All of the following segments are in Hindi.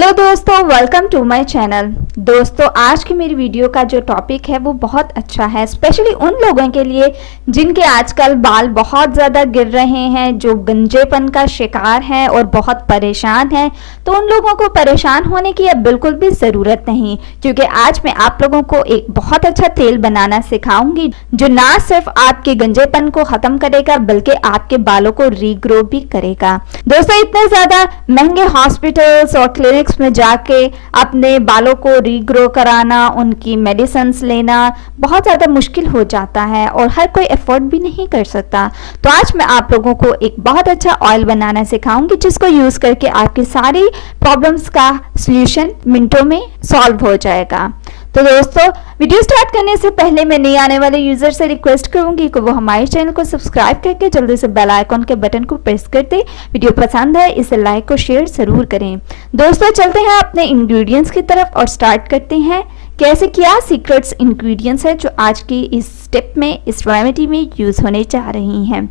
हेलो दोस्तों, वेलकम टू माय चैनल। दोस्तों, आज की मेरी वीडियो का जो टॉपिक है वो बहुत अच्छा है, स्पेशली उन लोगों के लिए जिनके आजकल बाल बहुत ज़्यादा गिर रहे हैं, जो गंजेपन का शिकार हैं और बहुत परेशान हैं। तो उन लोगों को परेशान होने की अब बिल्कुल भी ज़रूरत नहीं, क्योंकि आज मैं आप लोगों को एक बहुत अच्छा तेल बनाना सिखाऊंगी जो ना सिर्फ आपके गंजेपन को ख़त्म करेगा बल्कि आपके बालों को रीग्रो भी करेगा। दोस्तों, इतने ज़्यादा महंगे हॉस्पिटल्स और क्लिनिक्स में जाके अपने बालों को रीग्रो कराना, उनकी मेडिसिन्स लेना बहुत ज़्यादा मुश्किल हो जाता है और हर कोई अफोर्ड भी नहीं कर सकता। तो आज मैं आप लोगों को एक बहुत अच्छा ऑयल बनाना सिखाऊंगी जिसको यूज़ करके आपकी सारी प्रॉब्लम्स का सॉल्यूशन मिनटों में सॉल्व हो जाएगा। तो दोस्तों, वीडियो स्टार्ट करने से पहले मैं नए आने वाले यूजर से रिक्वेस्ट करूंगी कि वो हमारे चैनल को सब्सक्राइब करके जल्दी से बेल आइकॉन के बटन को प्रेस कर दे। वीडियो पसंद है इसे लाइक और शेयर जरूर करें। दोस्तों, चलते हैं अपने इंग्रेडिएंट्स की तरफ और स्टार्ट करते हैं कैसे क्या सीक्रेट्स इंग्रेडिएंट्स है जो आज की इस स्टेप में, इस रेमेडी में यूज होने जा रही हैं।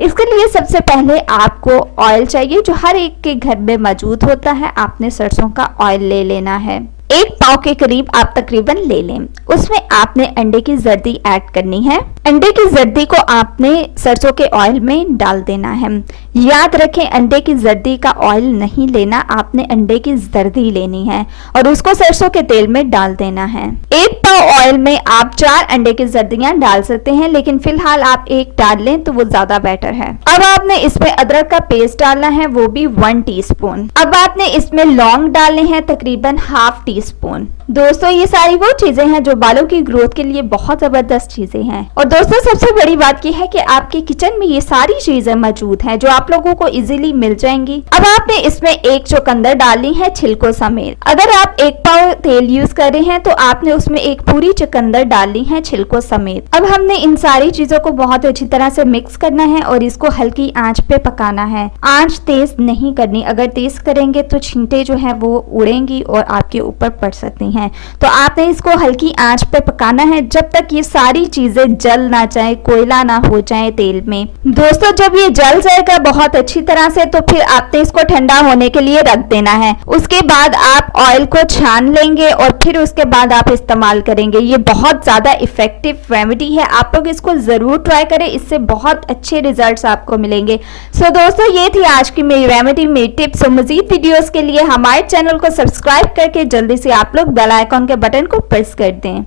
इसके लिए सबसे पहले आपको ऑयल चाहिए जो हर एक के घर में मौजूद होता है। आपने सरसों का ऑयल ले लेना है, 1 पाव के करीब आप तकरीबन ले लें। उसमें आपने अंडे की जर्दी ऐड करनी है। अंडे की जर्दी को आपने सरसों के ऑयल में डाल देना है। याद रखें, अंडे की जर्दी का ऑयल नहीं लेना, आपने अंडे की जर्दी लेनी है और उसको सरसों के तेल में डाल देना है। 1 पाव ऑयल में आप 4 अंडे की जर्दियां डाल सकते हैं, लेकिन फिलहाल आप 1 डाल लें तो वो ज्यादा बेटर है। अब आपने इसमें अदरक का पेस्ट डालना है, वो भी 1 टीस्पून। अब आपने इसमें लौंग डालने हैं तकरीबन ½ टीस्पून। दोस्तों, ये सारी वो चीजें हैं जो बालों की ग्रोथ के लिए बहुत जबरदस्त चीजें हैं। और दोस्तों, सबसे बड़ी बात यह है कि आपके किचन में ये सारी चीजें मौजूद हैं जो आप लोगों को इजीली मिल जाएंगी। अब आपने इसमें 1 चुकंदर डालनी है छिलकों समेत। अगर आप 1 पाव तेल यूज कर रहे हैं तो आपने उसमें 1 पूरी चुकंदर डालनी है छिलकों समेत। अब हमने इन सारी चीजों को बहुत अच्छी तरह से मिक्स करना है और इसको हल्की आंच पे पकाना है। आंच तेज नहीं करनी, अगर तेज करेंगे तो छींटे जो है वो उड़ेंगी और आपके ऊपर पड़ सकती हैं। तो आपने इसको हल्की आंच पे पकाना है जब तक ये सारी चीजें जल ना जाए, कोयला ना हो जाए तेल में। दोस्तों, जब ये जल जाएगा बहुत अच्छी तरह से तो फिर आपने इसको ठंडा होने के लिए रख देना है। उसके बाद आप ऑयल को छान लेंगे और फिर उसके बाद आप इस्तेमाल करेंगे। ये बहुत ज्यादा इफेक्टिव रेमेडी है, आप लोग इसको जरूर ट्राई करें, इससे बहुत अच्छे रिजल्ट्स आपको मिलेंगे। सो दोस्तों, ये थी आज की मेरी रेमेडी, मेरी टिप्स। और मजीद वीडियोस के लिए हमारे चैनल को सब्सक्राइब करके जल्दी से आप लोग बेल आइकॉन के बटन को प्रेस कर दें।